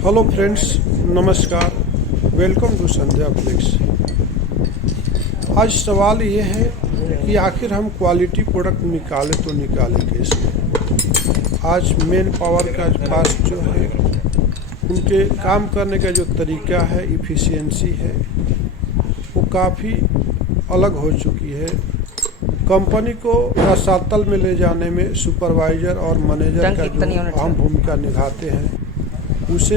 Hello friends, नमस्कार। Welcome to Sandhya Flex. आज सवाल ये है कि आखिर हम क्वालिटी प्रोडक्ट निकालें तो निकालें कैसे। आज मेन पावर का पास जो है, उनके काम करने का जो तरीका है, इफ़िशियंसी है, वो काफ़ी अलग हो चुकी है। कंपनी को रसातल में ले जाने में सुपरवाइज़र और मैनेजर का जो अहम भूमिका निभाते हैं, उसे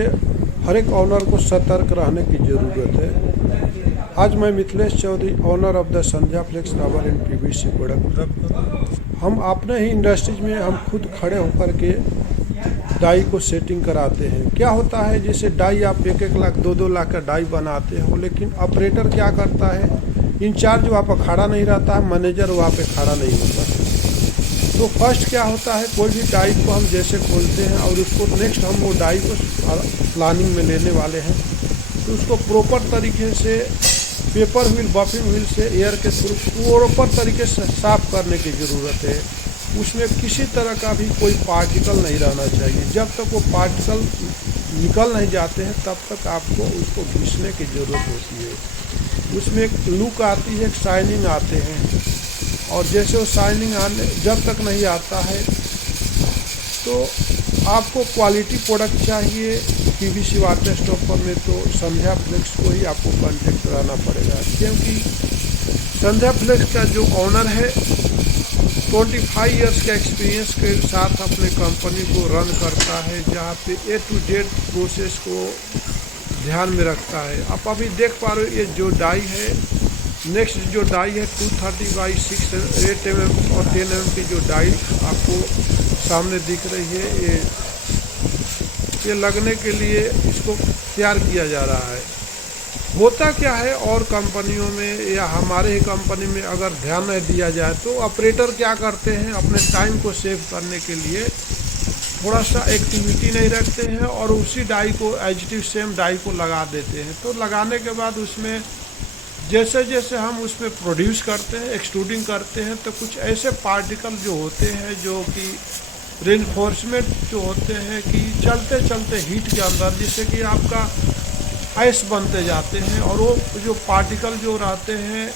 हर एक ऑनर को सतर्क रहने की ज़रूरत है। आज मैं Mithilesh Chaudhary, owner of the Sandhya flex rubber and PVC product. हम अपने ही इंडस्ट्रीज में हम खुद खड़े होकर के डाई को सेटिंग कराते हैं। क्या होता है, जैसे डाई आप 1-1 लाख 2-2 लाख का डाई बनाते हो, लेकिन ऑपरेटर क्या करता है, इंचार्ज वहाँ पर खड़ा नहीं रहता है, मैनेजर वहाँ पे खड़ा नहीं होता है। तो फर्स्ट क्या होता है, कोई भी डाई को हम जैसे खोलते हैं और उसको नेक्स्ट हम वो डाई को प्लानिंग में लेने वाले हैं, तो उसको प्रॉपर तरीके से पेपर व्हील, बफिंग व्हील से एयर के थ्रू प्रॉपर तरीके से साफ़ करने की ज़रूरत है। उसमें किसी तरह का भी कोई पार्टिकल नहीं रहना चाहिए। जब तक वो पार्टिकल निकल नहीं जाते हैं, तब तक आपको उसको घिसने की ज़रूरत होती है। उसमें एक लुक आती है, एक शाइनिंग आते हैं, और जैसे वो शाइनिंग आने जब तक नहीं आता है, तो आपको क्वालिटी प्रोडक्ट चाहिए पीवीसी वाटर स्टॉपर में, तो संध्या फ्लेक्स को ही आपको कॉन्टेक्ट कराना पड़ेगा। क्योंकि संध्या फ्लेक्स का जो ऑनर है 25 इयर्स का एक्सपीरियंस के साथ अपने कंपनी को रन करता है, जहाँ पे A to Z प्रोसेस को ध्यान में रखता है। आप अभी देख पा रहे हो, ये जो डाई है, नेक्स्ट जो डाई है 230x6 8 mm और 10 mm की जो डाई आपको सामने दिख रही है, ये लगने के लिए इसको तैयार किया जा रहा है। होता क्या है, और कंपनियों में या हमारे ही कंपनी में अगर ध्यान नहीं दिया जाए, तो ऑपरेटर क्या करते हैं, अपने टाइम को सेव करने के लिए थोड़ा सा एक्टिविटी नहीं रखते हैं और उसी डाई को as it is same die को लगा देते हैं। तो लगाने के बाद उसमें जैसे जैसे हम उसमें प्रोड्यूस करते हैं, एक्सट्रूडिंग करते हैं, तो कुछ ऐसे पार्टिकल जो होते हैं, जो कि रेनफोर्समेंट जो होते हैं, कि चलते चलते हीट के अंदर जिससे कि आपका आइस बनते जाते हैं, और वो जो पार्टिकल जो रहते हैं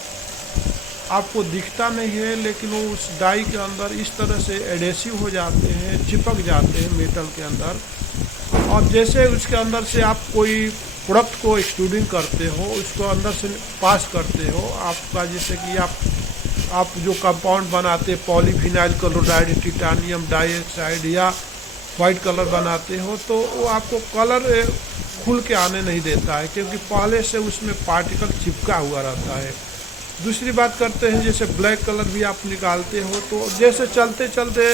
आपको दिखता नहीं है, लेकिन वो उस डाई के अंदर इस तरह से एडेसिव हो जाते हैं, चिपक जाते हैं मेटल के अंदर। और जैसे उसके अंदर से आप कोई प्रोडक्ट को एक्सट्रूडिंग करते हो, उसको अंदर से पास करते हो, आपका जैसे कि आप जो कंपाउंड बनाते, पॉलीविनाइल क्लोराइड, टाइटेनियम डाइऑक्साइड या वाइट कलर बनाते हो, तो वो आपको कलर खुल के आने नहीं देता है, क्योंकि पहले से उसमें पार्टिकल चिपका हुआ रहता है। दूसरी बात करते हैं, जैसे ब्लैक कलर भी आप निकालते हो, तो जैसे चलते चलते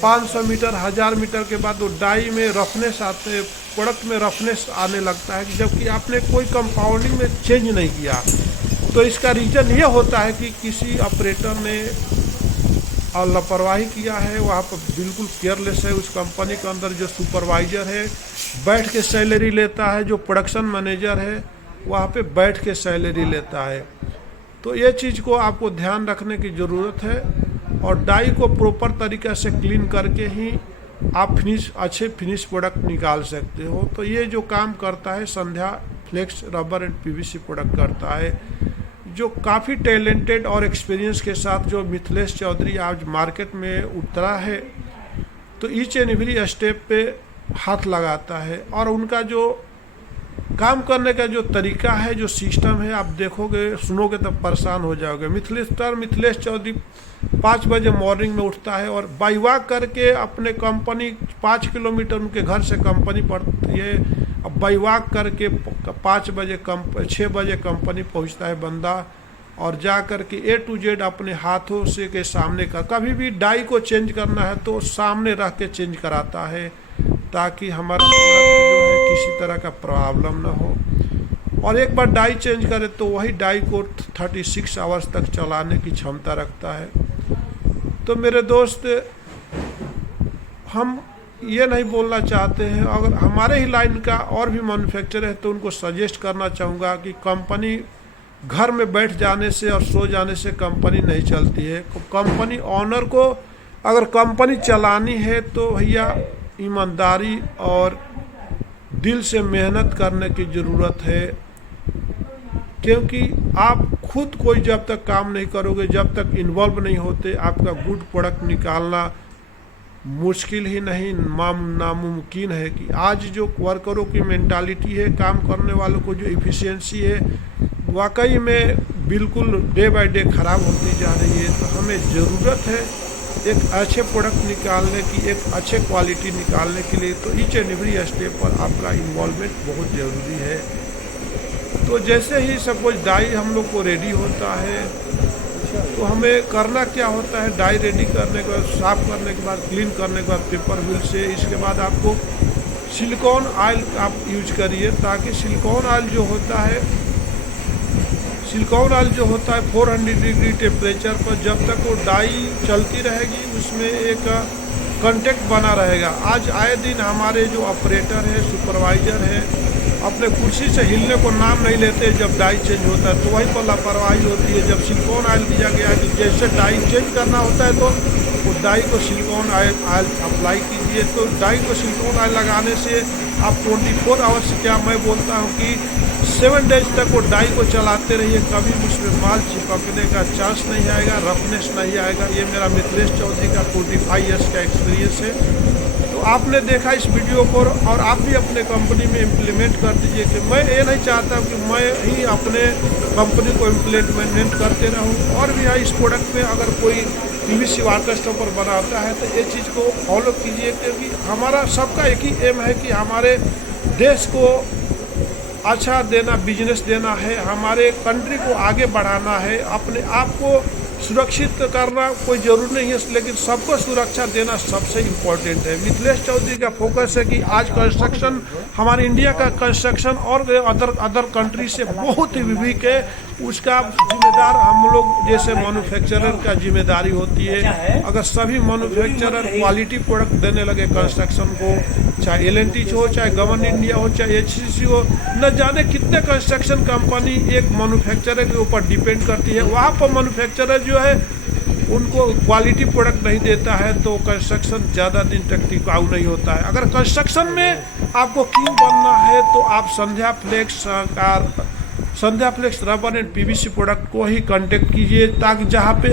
500 मीटर 1000 मीटर के बाद वो डाई में रफनेस आते, प्रोडक्ट में रफनेस आने लगता है, जबकि आपने कोई कंपाउंडिंग में चेंज नहीं किया। तो इसका रीज़न ये होता है कि किसी ऑपरेटर ने लापरवाही किया है, वहाँ पर बिल्कुल केयरलेस है। उस कंपनी के अंदर जो सुपरवाइज़र है बैठ के सैलरी लेता है, जो प्रोडक्शन मैनेजर है वहाँ पे बैठ के सैलरी लेता है। तो ये चीज़ को आपको ध्यान रखने की ज़रूरत है, और डाई को प्रॉपर तरीक़े से क्लीन करके ही आप अच्छे फिनिश प्रोडक्ट निकाल सकते हो। तो ये जो काम करता है Sandhya flex rubber and PVC product करता है, जो काफ़ी टैलेंटेड और एक्सपीरियंस के साथ जो मिथिलेश चौधरी आज मार्केट में उतरा है, तो ईच एंड एवरी स्टेप पे हाथ लगाता है। और उनका जो काम करने का जो तरीका है, जो सिस्टम है, आप देखोगे सुनोगे तब परेशान हो जाओगे। मिथिलेश चौधरी 5 बजे मॉर्निंग में उठता है और बाई वॉक करके अपने कंपनी 5 किलोमीटर उनके घर से कंपनी पड़ती है, अब बाई वॉक करके 6 बजे कंपनी पहुंचता है बंदा, और जा कर के A to Z अपने हाथों से के सामने का, कभी भी डाई को चेंज करना है तो सामने रख के चेंज कराता है, ताकि हमारा प्रोडक्ट जो है किसी तरह का प्रॉब्लम ना हो। और एक बार डाई चेंज करे तो वही डाई को 36 आवर्स तक चलाने की क्षमता रखता है। तो मेरे दोस्त, हम ये नहीं बोलना चाहते हैं, अगर हमारे ही लाइन का और भी मैन्युफैक्चरर है तो उनको सजेस्ट करना चाहूँगा कि कंपनी घर में बैठ जाने से और सो जाने से कंपनी नहीं चलती है। कंपनी ऑनर को अगर कंपनी चलानी है तो भैया ईमानदारी और दिल से मेहनत करने की ज़रूरत है, क्योंकि आप खुद कोई जब तक काम नहीं करोगे, जब तक इन्वॉल्व नहीं होते, आपका गुड प्रोडक्ट निकालना मुश्किल ही नहीं नामुमकिन है। कि आज जो वर्करों की मेंटालिटी है, काम करने वालों को जो इफ़िशियंसी है, वाकई में बिल्कुल डे बाय डे ख़राब होती जा रही है। तो हमें ज़रूरत है एक अच्छे प्रोडक्ट निकालने की, एक अच्छे क्वालिटी निकालने के लिए। तो ईच एंड एवरी स्टेप पर आपका इन्वॉल्वमेंट बहुत ज़रूरी है। तो जैसे ही सपोज डाई हम लोग को रेडी होता है, तो हमें करना क्या होता है, डाई रेडी करने के बाद, साफ करने के बाद, क्लीन करने के बाद पेपर व्हील से, इसके बाद आपको सिलिकॉन ऑयल आप यूज करिए, ताकि सिलिकॉन ऑयल जो होता है 400 डिग्री टेम्परेचर पर जब तक वो डाई चलती रहेगी, उसमें एक कांटेक्ट बना रहेगा। आज आए दिन हमारे जो ऑपरेटर है, सुपरवाइजर है, अपने कुर्सी से हिलने को नाम नहीं लेते जब डाई चेंज होता है। तो वहीं पर लापरवाही होती है। जब सिलिकॉन ऑयल दिया गया है कि जैसे डाई चेंज करना होता है, तो वो डाई को सिलिकॉन ऑयल अप्लाई कीजिए। तो डाई को सिलिकॉन ऑयल लगाने से आप 24 आवर्स, क्या मैं बोलता हूँ कि 7 डेज तक वो डाई को चलाते रहिए, कभी उसमें माल चिपकने का चांस नहीं आएगा, रफनेस नहीं आएगा। ये मेरा मिथिलेश चौधरी का 25 ईयर्स का एक्सपीरियंस है। तो आपने देखा इस वीडियो को, और आप भी अपने कंपनी में इम्प्लीमेंट कर दीजिए। कि मैं ये नहीं चाहता कि मैं ही अपने कंपनी को इम्प्लीमेंट करते रहूं, और भी है इस प्रोडक्ट में अगर कोई पीवीसी वाटर स्टॉपर बनाता है तो ये चीज़ को फॉलो कीजिए। क्योंकि हमारा सबका एक ही एम है कि हमारे देश को अच्छा देना, बिजनेस देना है, हमारे कंट्री को आगे बढ़ाना है। अपने आप को सुरक्षित करना कोई ज़रूरी नहीं है, लेकिन सबको सुरक्षा देना सबसे इम्पोर्टेंट है। मिथिलेश चौधरी का फोकस है कि आज कंस्ट्रक्शन, हमारे इंडिया का कंस्ट्रक्शन और अदर कंट्री से बहुत ही वीक है। उसका जिम्मेदार हम लोग जैसे मैन्युफैक्चरर का जिम्मेदारी होती है। अगर सभी मैन्युफैक्चरर क्वालिटी प्रोडक्ट देने लगे कंस्ट्रक्शन को, चाहे एल&टी हो, चाहे गवर्न इंडिया हो, चाहे HCC हो, न जाने कितने कंस्ट्रक्शन कंपनी एक मैन्युफैक्चरर के ऊपर डिपेंड करती है। वहाँ पर मैन्युफैक्चरर जो है उनको क्वालिटी प्रोडक्ट नहीं देता है, तो कंस्ट्रक्शन ज़्यादा दिन तक टिकाऊ नहीं होता है। अगर कंस्ट्रक्शन में आपको किंग बनना है, तो आप Sandhya flex rubber and PVC product को ही कांटेक्ट कीजिए, ताकि जहाँ पे